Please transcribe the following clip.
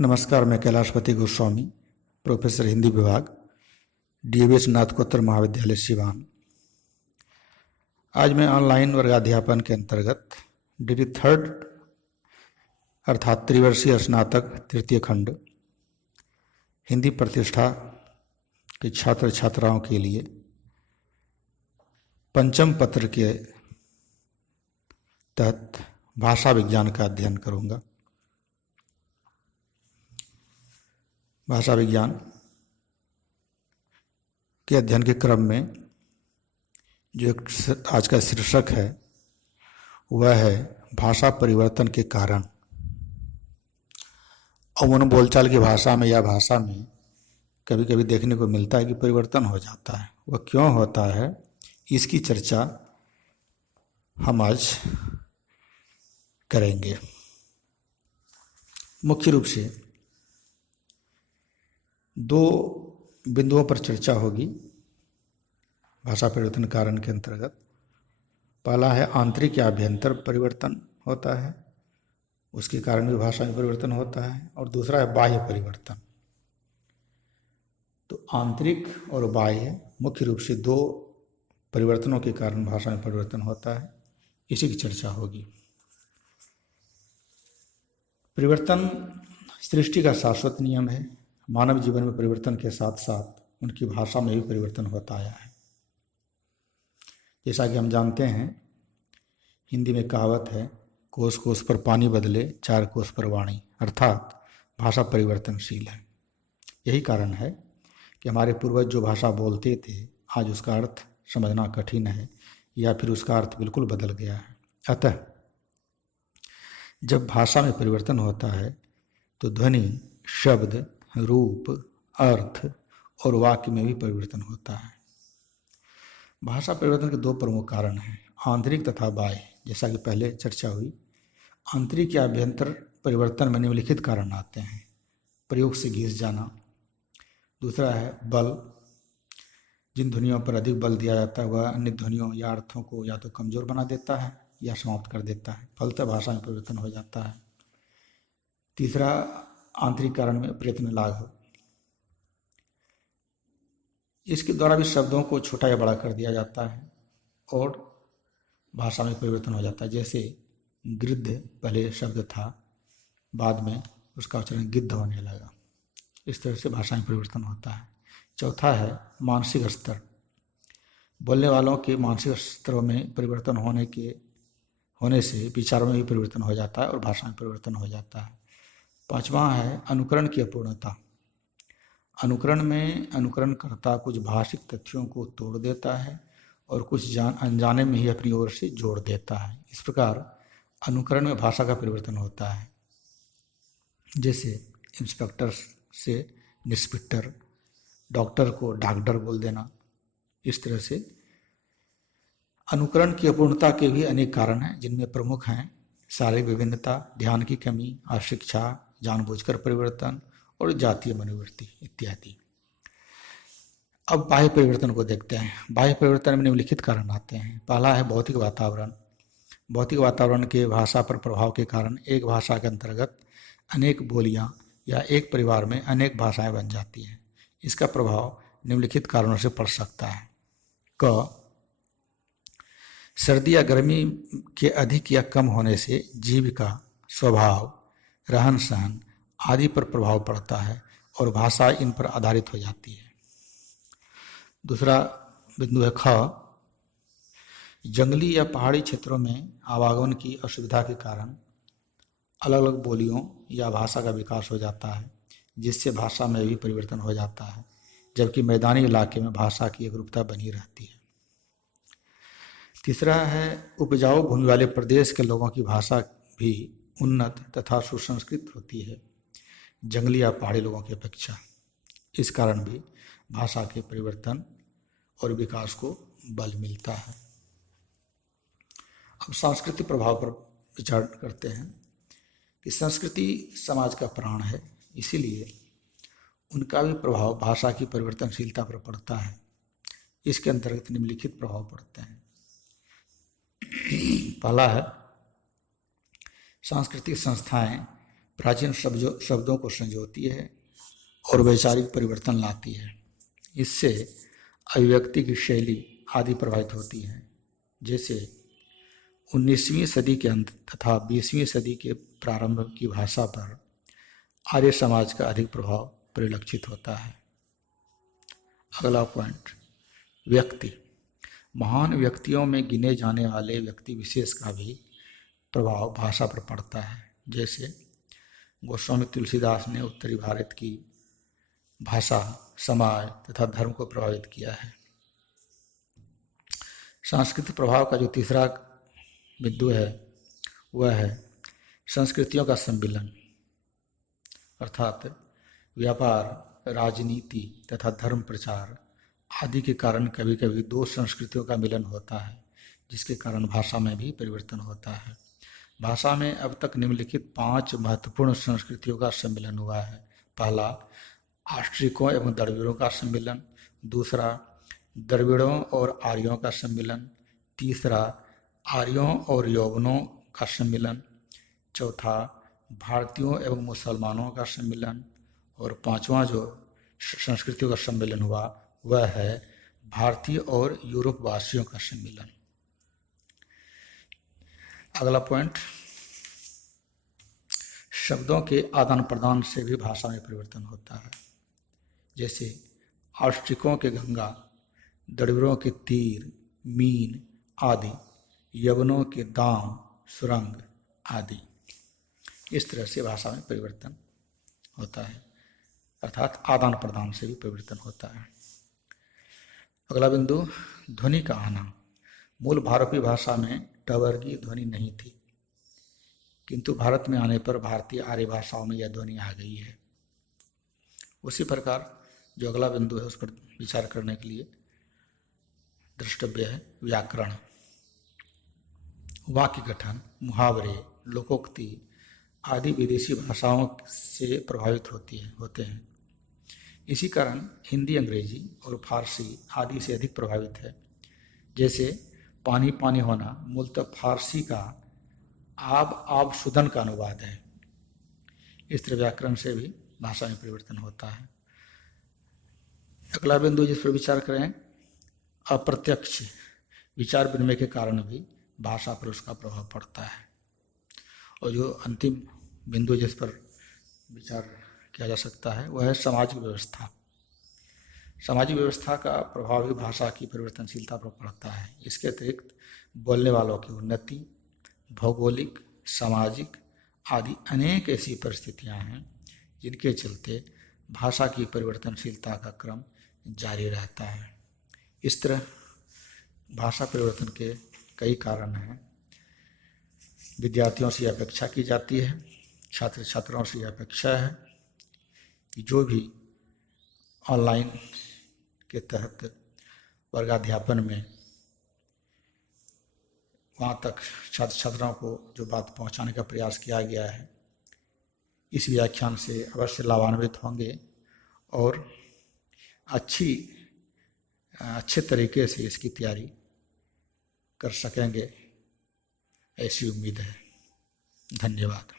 नमस्कार, मैं कैलाशपति गोस्वामी, प्रोफेसर हिंदी विभाग, डीएवीएस स्नातकोत्तर महाविद्यालय सिवान। आज मैं ऑनलाइन वर्गाध्यापन के अंतर्गत डिग्री थर्ड अर्थात त्रिवर्षीय स्नातक तृतीय खंड हिंदी प्रतिष्ठा के छात्र छात्राओं के लिए पंचम पत्र के तहत भाषा विज्ञान का अध्ययन करूँगा। भाषा विज्ञान के अध्ययन के क्रम में जो एक आज का शीर्षक है वह है भाषा परिवर्तन के कारण। अमूमन बोलचाल की भाषा में या भाषा में कभी कभी देखने को मिलता है कि परिवर्तन हो जाता है। वह क्यों होता है, इसकी चर्चा हम आज करेंगे। मुख्य रूप से दो बिंदुओं पर चर्चा होगी भाषा परिवर्तन कारण के अंतर्गत। पहला है आंतरिक या आभ्यंतर परिवर्तन होता है, उसके कारण भी भाषा में परिवर्तन होता है, और दूसरा है बाह्य परिवर्तन। तो आंतरिक और बाह्य मुख्य रूप से दो परिवर्तनों के कारण भाषा में परिवर्तन होता है, इसी की चर्चा होगी। परिवर्तन सृष्टि का शाश्वत नियम है। मानव जीवन में परिवर्तन के साथ साथ उनकी भाषा में भी परिवर्तन होता आया है। जैसा कि हम जानते हैं, हिंदी में कहावत है, कोस कोस पर पानी बदले, चार कोस पर वाणी, अर्थात भाषा परिवर्तनशील है। यही कारण है कि हमारे पूर्वज जो भाषा बोलते थे, आज उसका अर्थ समझना कठिन है या फिर उसका अर्थ बिल्कुल बदल गया है। अतः जब भाषा में परिवर्तन होता है तो ध्वनि, शब्द, रूप, अर्थ और वाक्य में भी परिवर्तन होता है। भाषा परिवर्तन के दो प्रमुख कारण हैं, आंतरिक तथा बाह्य। जैसा कि पहले चर्चा हुई, आंतरिक या अभ्यंतर परिवर्तन में निम्नलिखित कारण आते हैं। प्रयोग से घिस जाना, दूसरा है बल। जिन ध्वनियों पर अधिक बल दिया जाता है वह अन्य ध्वनियों या अर्थों को या तो कमजोर बना देता है या समाप्त कर देता है, फलतः भाषा में परिवर्तन हो जाता है। तीसरा आंतरिक कारण में प्रयत्न लाघव, इसके द्वारा भी शब्दों को छोटा या बड़ा कर दिया जाता है और भाषा में परिवर्तन हो जाता है। जैसे गृद्ध पहले शब्द था, बाद में उसका उच्चारण गिद्ध होने लगा। इस तरह से भाषा में परिवर्तन होता है। चौथा है मानसिक स्तर। बोलने वालों के मानसिक स्तरों में परिवर्तन होने से विचारों में भी परिवर्तन हो जाता है और भाषा में परिवर्तन हो जाता है। पांचवा है अनुकरण की अपूर्णता। अनुकरण में अनुकरणकर्ता कुछ भाषिक तथ्यों को तोड़ देता है और कुछ अनजाने में ही अपनी ओर से जोड़ देता है। इस प्रकार अनुकरण में भाषा का परिवर्तन होता है। जैसे इंस्पेक्टर से इंस्पेक्टर, डॉक्टर को डॉक्टर बोल देना। इस तरह से अनुकरण की अपूर्णता के भी अनेक कारण हैं, जिनमें प्रमुख हैं शारीरिक विभिन्नता, ध्यान की कमी, अशिक्षा, जानबूझकर परिवर्तन और जातीय मनोवृत्ति इत्यादि। अब बाह्य परिवर्तन को देखते हैं। बाह्य परिवर्तन में निम्नलिखित कारण आते हैं। पहला है भौतिक वातावरण। भौतिक वातावरण के भाषा पर प्रभाव के कारण एक भाषा के अंतर्गत अनेक बोलियां या एक परिवार में अनेक भाषाएं बन जाती हैं। इसका प्रभाव निम्नलिखित कारणों से पड़ सकता है। क, सर्दी या गर्मी के अधिक या कम होने से जीविका, स्वभाव, रहन सहन आदि पर प्रभाव पड़ता है और भाषा इन पर आधारित हो जाती है। दूसरा बिंदु है ख, जंगली या पहाड़ी क्षेत्रों में आवागमन की असुविधा के कारण अलग अलग बोलियों या भाषा का विकास हो जाता है, जिससे भाषा में भी परिवर्तन हो जाता है, जबकि मैदानी इलाके में भाषा की एकरूपता बनी रहती है। तीसरा है उपजाऊ भूमि वाले प्रदेश के लोगों की भाषा भी उन्नत तथा सुसंस्कृत होती है जंगली या पहाड़ी लोगों की अपेक्षा। इस कारण भी भाषा के परिवर्तन और विकास को बल मिलता है। अब सांस्कृतिक प्रभाव पर विचार करते हैं कि संस्कृति समाज का प्राण है, इसीलिए उनका भी प्रभाव भाषा की परिवर्तनशीलता पर पड़ता है। इसके अंतर्गत निम्नलिखित प्रभाव पड़ते हैं। पहला है सांस्कृतिक संस्थाएं प्राचीन शब्दों को संजोती है और वैचारिक परिवर्तन लाती है। इससे अभिव्यक्ति की शैली आदि प्रभावित होती है। जैसे 19वीं सदी के अंत तथा 20वीं सदी के प्रारंभ की भाषा पर आर्य समाज का अधिक प्रभाव परिलक्षित होता है। अगला पॉइंट, व्यक्ति। महान व्यक्तियों में गिने जाने वाले व्यक्ति विशेष का भी प्रभाव भाषा पर पड़ता है। जैसे गोस्वामी तुलसीदास ने उत्तरी भारत की भाषा, समाज तथा धर्म को प्रभावित किया है। सांस्कृतिक प्रभाव का जो तीसरा बिंदु है वह है संस्कृतियों का सम्मिलन, अर्थात व्यापार, राजनीति तथा धर्म प्रचार आदि के कारण कभी कभी दो संस्कृतियों का मिलन होता है, जिसके कारण भाषा में भी परिवर्तन होता है। भाषा में अब तक निम्नलिखित 5 महत्वपूर्ण संस्कृतियों का सम्मिलन हुआ है। पहला, ऑस्ट्रिकों एवं द्रविड़ों का सम्मिलन। दूसरा, द्रविड़ों और आर्यों का सम्मिलन। तीसरा, आर्यों और यवनों का सम्मिलन। चौथा, भारतीयों एवं मुसलमानों का सम्मिलन। और पांचवा जो संस्कृतियों का सम्मिलन हुआ वह है भारतीय और यूरोप वासियों का सम्मिलन। अगला पॉइंट, शब्दों के आदान प्रदान से भी भाषा में परिवर्तन होता है। जैसे ऑस्ट्रिकों के गंगा, द्रविड़ों के तीर, मीन आदि, यवनों के दाम, सुरंग आदि। इस तरह से भाषा में परिवर्तन होता है, अर्थात आदान प्रदान से भी परिवर्तन होता है। अगला बिंदु, ध्वनि का आना। मूल भारतीय भाषा में टवर्गीय ध्वनि नहीं थी, किंतु भारत में आने पर भारतीय आर्य भाषाओं में यह ध्वनि आ गई है। उसी प्रकार जो अगला बिंदु है उस पर विचार करने के लिए द्रष्टव्य है व्याकरण। वाक्य गठन, मुहावरे, लोकोक्ति आदि विदेशी भाषाओं से प्रभावित होते हैं। इसी कारण हिंदी, अंग्रेजी और फारसी आदि से अधिक प्रभावित है। जैसे पानी पानी होना मूलतः फारसी का आब शुदन का अनुवाद है। इस तरह व्याकरण से भी भाषा में परिवर्तन होता है। अगला बिंदु जिस पर विचार करें, अप्रत्यक्ष विचार विनिमय के कारण भी भाषा पर उसका प्रभाव पड़ता है। और जो अंतिम बिंदु जिस पर विचार किया जा सकता है वह है सामाजिक व्यवस्था। सामाजिक व्यवस्था का प्रभाव भी भाषा की परिवर्तनशीलता पर पड़ता है। इसके अतिरिक्त बोलने वालों की उन्नति, भौगोलिक, सामाजिक आदि अनेक ऐसी परिस्थितियां हैं जिनके चलते भाषा की परिवर्तनशीलता का क्रम जारी रहता है। इस तरह भाषा परिवर्तन के कई कारण हैं। विद्यार्थियों से अपेक्षा की जाती है, छात्र छात्राओं से अपेक्षा है कि जो भी ऑनलाइन के तहत वर्गाध्यापन में वहाँ तक छात्र छात्राओं को जो बात पहुँचाने का प्रयास किया गया है, इस व्याख्यान से अवश्य लाभान्वित होंगे और अच्छे तरीके से इसकी तैयारी कर सकेंगे, ऐसी उम्मीद है। धन्यवाद।